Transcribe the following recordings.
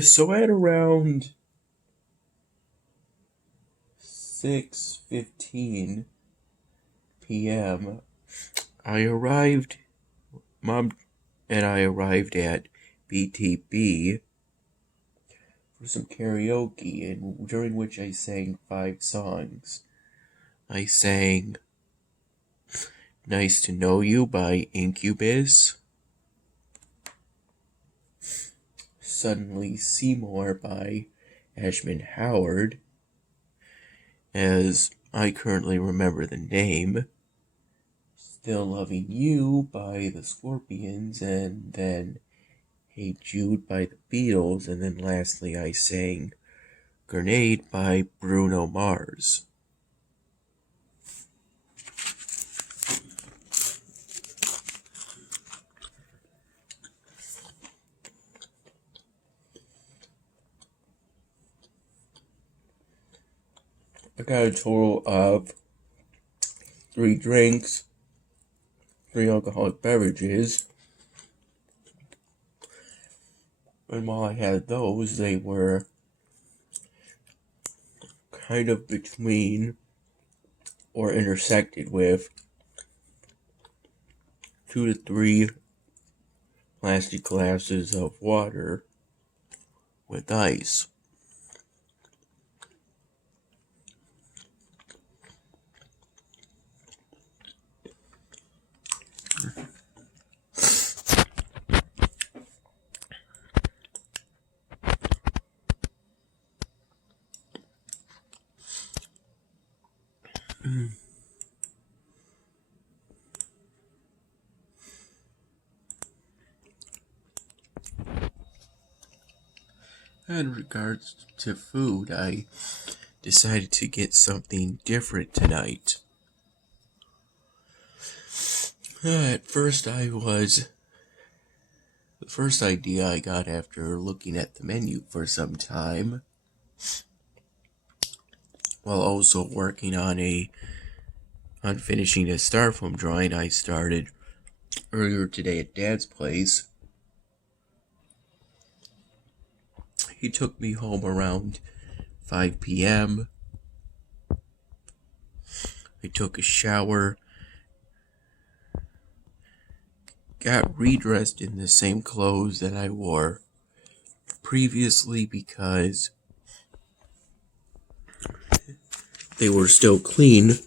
So at around 6:15 p.m., I arrived, Mom and I arrived at BTB for some karaoke, and during which I sang 5 songs. I sang Nice to Know You by Incubus, Suddenly Seymour by Ashman Howard, as I currently remember the name, Still Loving You by the Scorpions, and then Hey Jude by the Beatles, and then lastly I sang Grenade by Bruno Mars. I got a total of 3 drinks, 3 alcoholic beverages, and while I had those, they were kind of between or intersected with 2 to 3 plastic glasses of water with ice. In regards to food, I decided to get something different tonight. The first idea I got after looking at the menu for some time, while also working on finishing a Starfoam drawing I started earlier today at Dad's place. He took me home around 5 p.m. I took a shower, got redressed in the same clothes that I wore previously because they were still clean.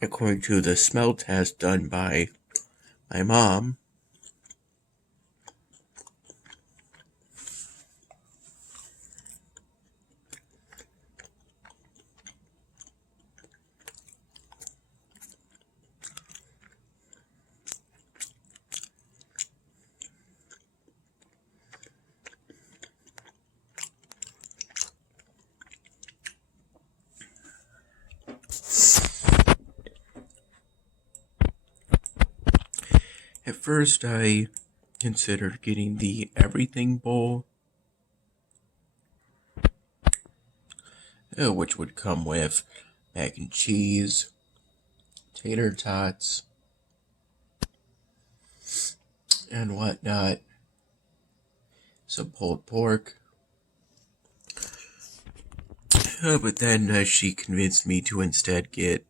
According to the smell test done by my mom. At first, I considered getting the everything bowl, which would come with mac and cheese, tater tots, and whatnot, some pulled pork. But then she convinced me to instead get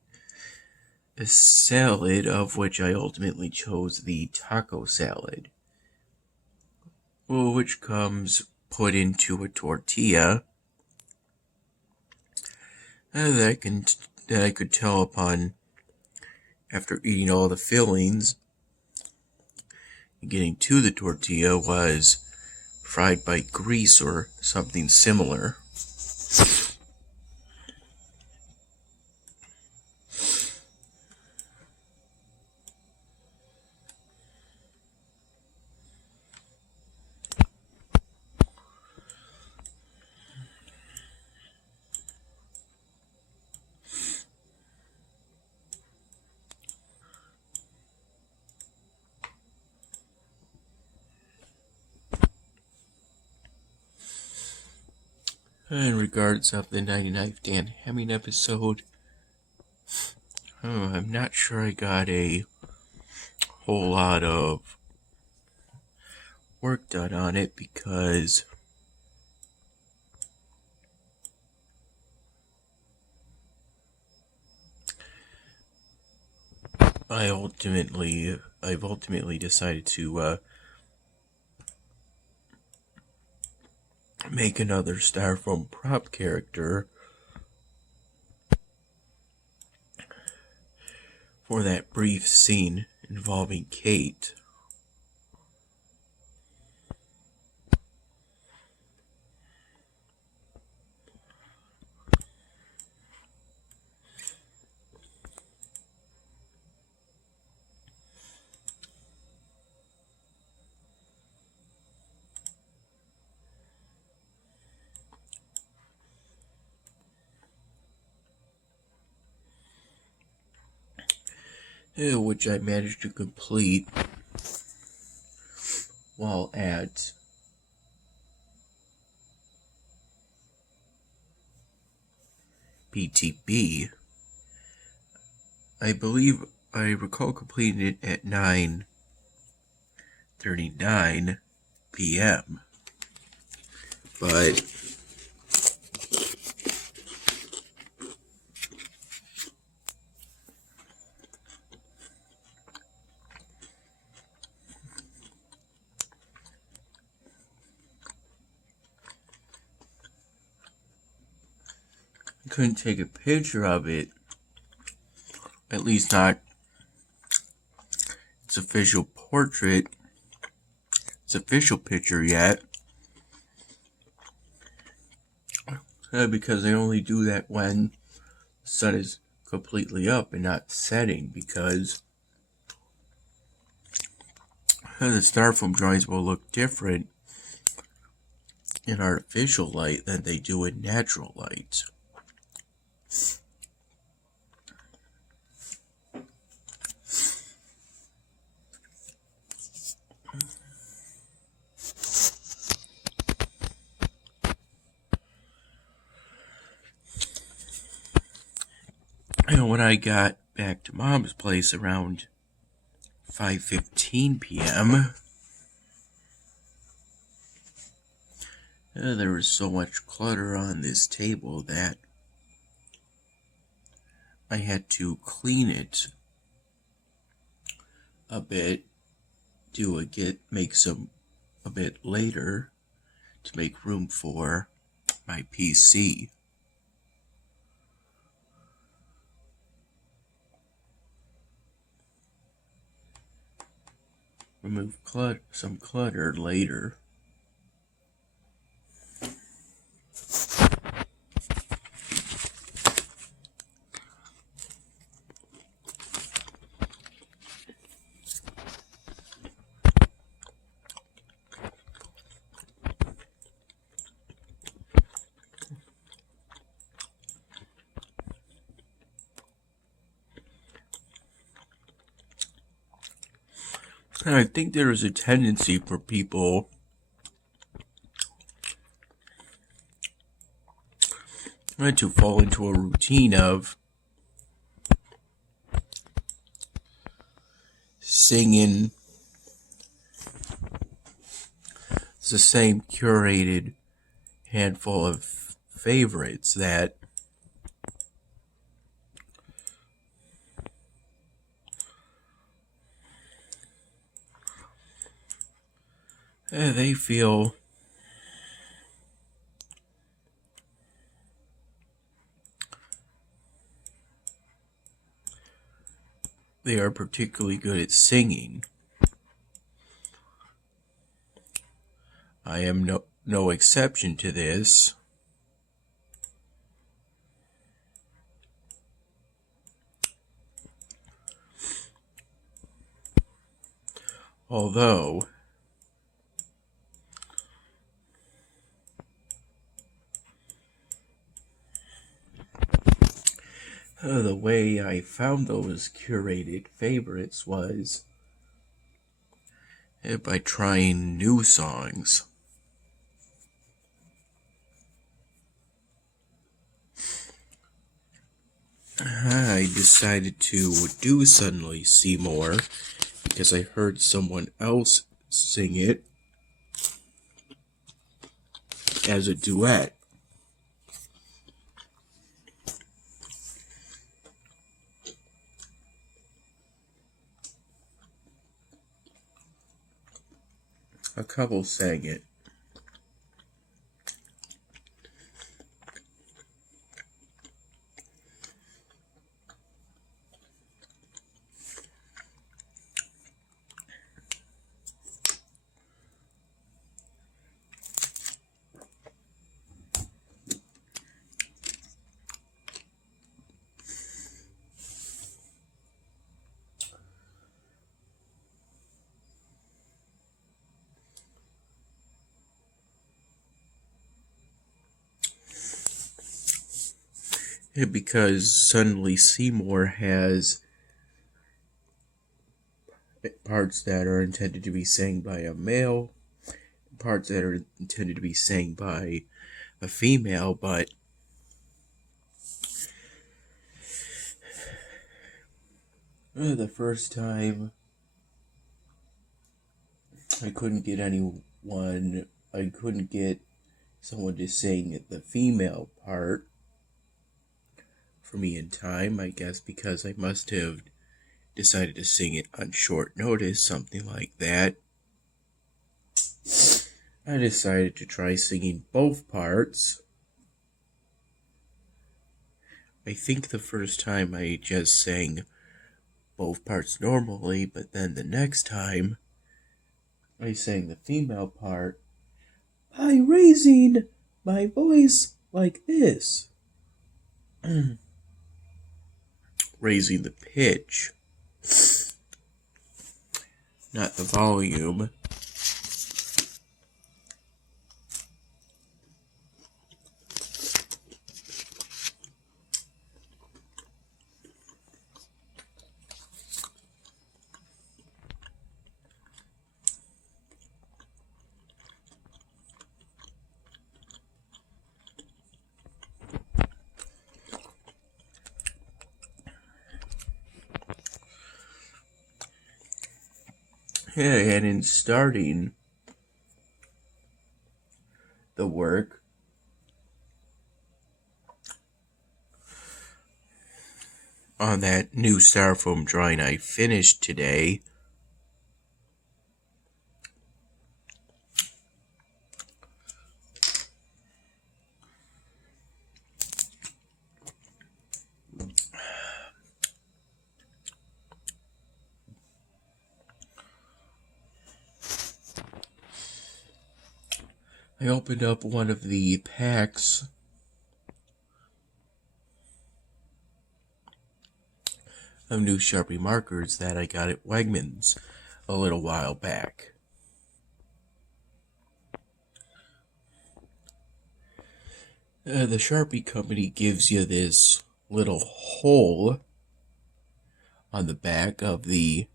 a salad, of which I ultimately chose the taco salad, which comes put into a tortilla that I could tell upon after eating all the fillings. Getting to the tortilla was fried by grease or something similar. In regards of the 99th Dan Hemming episode, I'm not sure I got a whole lot of work done on it because I've ultimately decided to make another Styrofoam prop character for that brief scene involving Kate. Which I managed to complete while at PTB. I believe I recall completing it at 9:39 p.m. But I couldn't take a picture of it, at least not its official portrait, its official picture yet, because they only do that when the sun is completely up and not setting, because the Styrofoam drawings will look different in artificial light than they do in natural light. When I got back to Mom's place around 5:15 p.m., there was so much clutter on this table that I had to clean it a bit to make some a bit later to make room for my PC. Remove some clutter later. And I think there is a tendency for people to fall into a routine of singing the same curated handful of favorites that they feel they are particularly good at singing. I am no exception to this. Although the way I found those curated favorites was by trying new songs. I decided to do Suddenly Seymour because I heard someone else sing it as a duet. A couple sang it. Because suddenly Seymour has parts that are intended to be sang by a male, parts that are intended to be sang by a female, but the first time I couldn't get someone to sing the female part for me in time, I guess because I must have decided to sing it on short notice, something like that. I decided to try singing both parts. I think the first time I just sang both parts normally, but then the next time I sang the female part by raising my voice like this. Raising the pitch, not the volume. Yeah, and in starting the work, on that new styrofoam drawing I finished today, I opened up one of the packs of new Sharpie markers that I got at Wegmans a little while back. The Sharpie company gives you this little hole on the back of the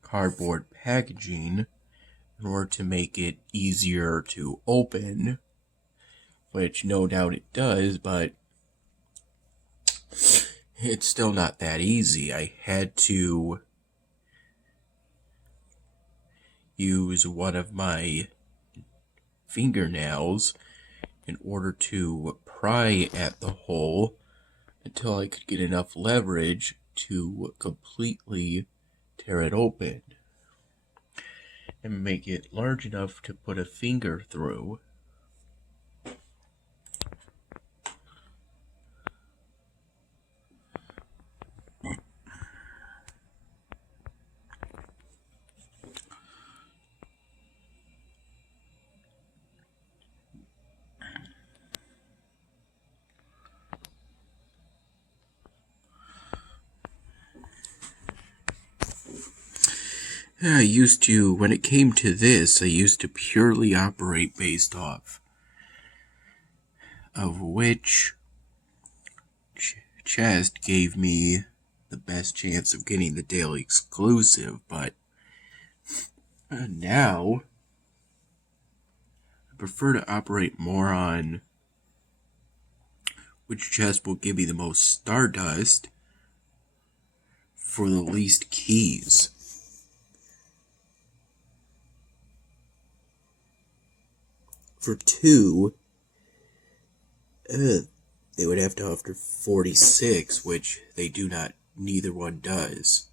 cardboard packaging in order to make it easier to open, which no doubt it does, but it's still not that easy. I had to use one of my fingernails in order to pry at the hole until I could get enough leverage to completely tear it open and make it large enough to put a finger through. When it came to this, I used to purely operate based off of which chest gave me the best chance of getting the daily exclusive, but now I prefer to operate more on which chest will give me the most Stardust for the least keys. for 2, they would have to offer 46, which they do not. Neither one does.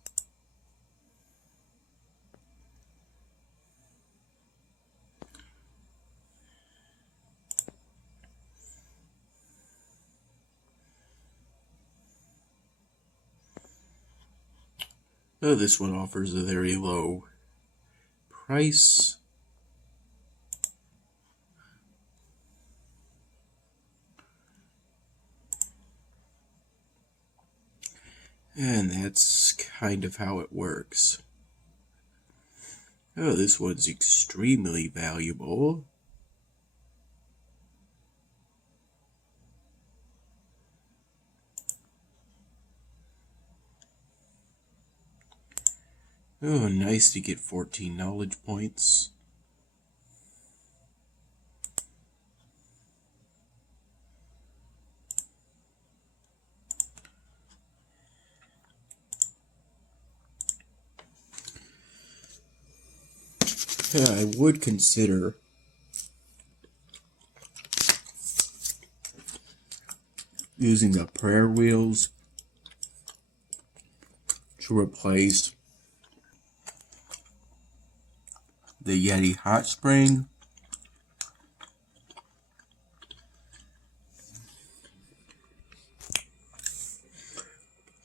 This one offers a very low price. And that's kind of how it works. This one's extremely valuable. Nice to get 14 knowledge points. I would consider using the prayer wheels to replace the Yeti Hot Spring.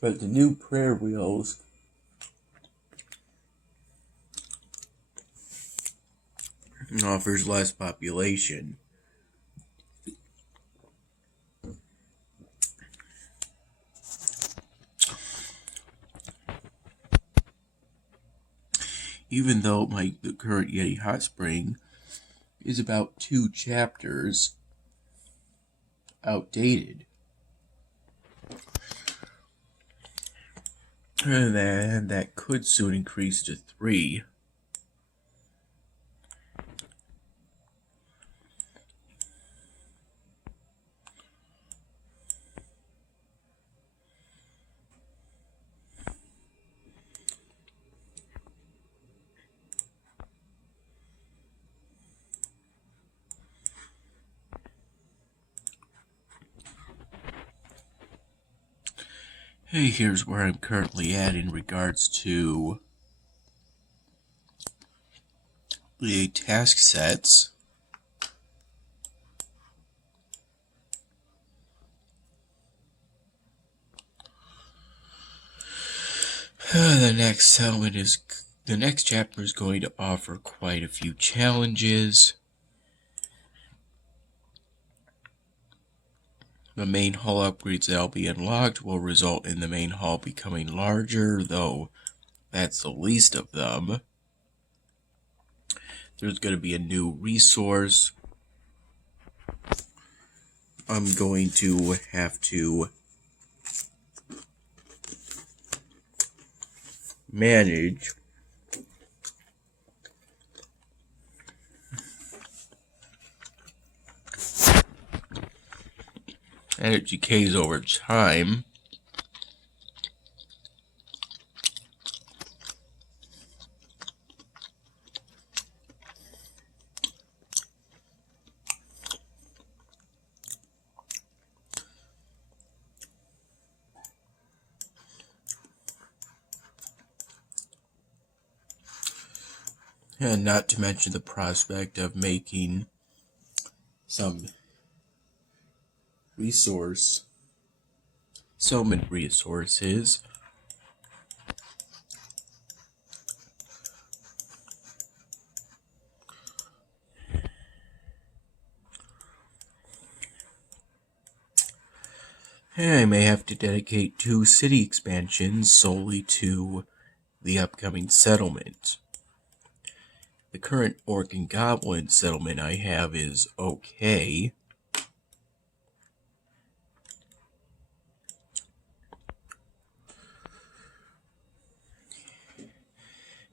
But the new prayer wheels offers less population. Even though the current Yeti Hot Spring is about 2 chapters outdated. And that could soon increase to 3. Hey, here's where I'm currently at in regards to the task sets. The next chapter is going to offer quite a few challenges. The main hall upgrades that will be unlocked will result in the main hall becoming larger, though that's the least of them. There's going to be a new resource. I'm going to have to manage and it decays over time. And not to mention the prospect of making some settlement resources. And I may have to dedicate 2 city expansions solely to the upcoming settlement. The current Orc and Goblin settlement I have is okay.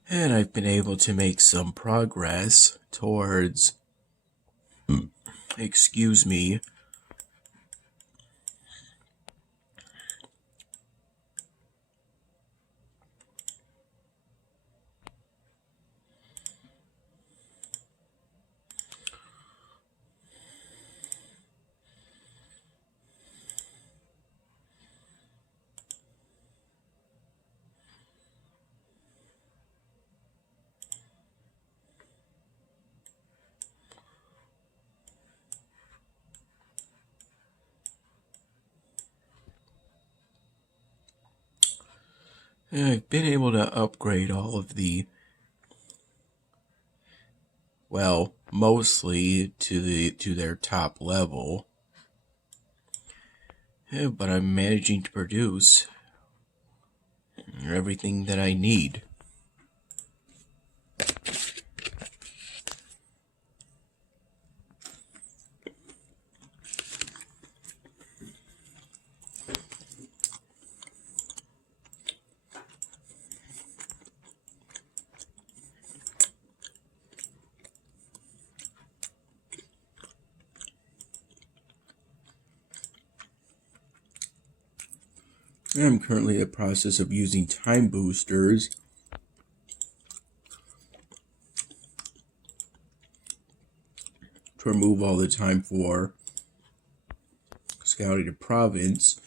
And I've been able to make some progress towards, I've been able to upgrade all of the, well, mostly to their top level. But I'm managing to produce everything that I need. I'm currently in the process of using time boosters to remove all the time for scouting the province.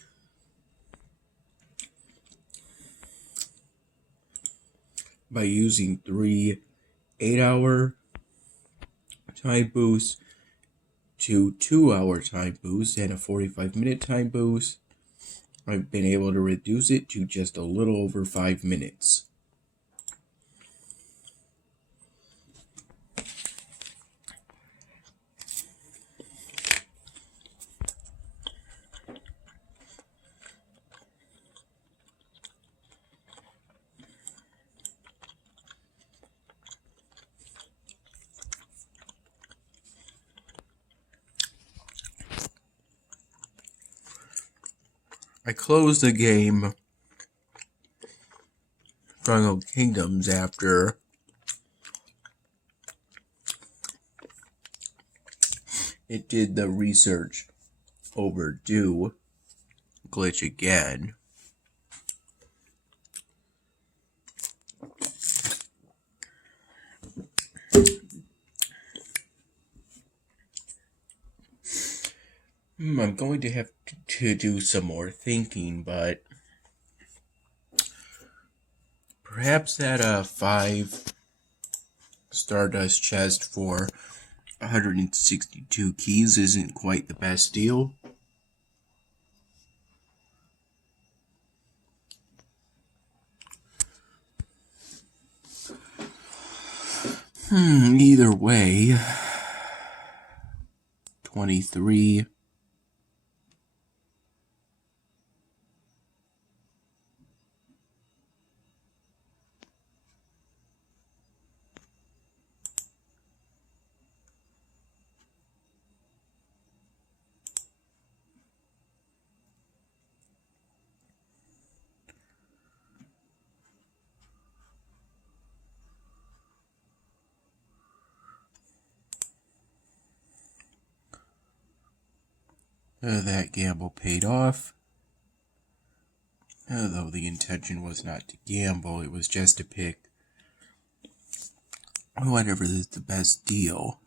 By using 3 8-hour time boosts to 2-hour time boosts and a 45-minute time boost, I've been able to reduce it to just a little over 5 minutes. I closed the game Stronghold Kingdoms after it did the research overdue glitch again. I'm going to have to do some more thinking, but perhaps that 5 Stardust chest for 162 keys isn't quite the best deal. Either way, 23. That gamble paid off. Though the intention was not to gamble, it was just to pick whatever is the best deal.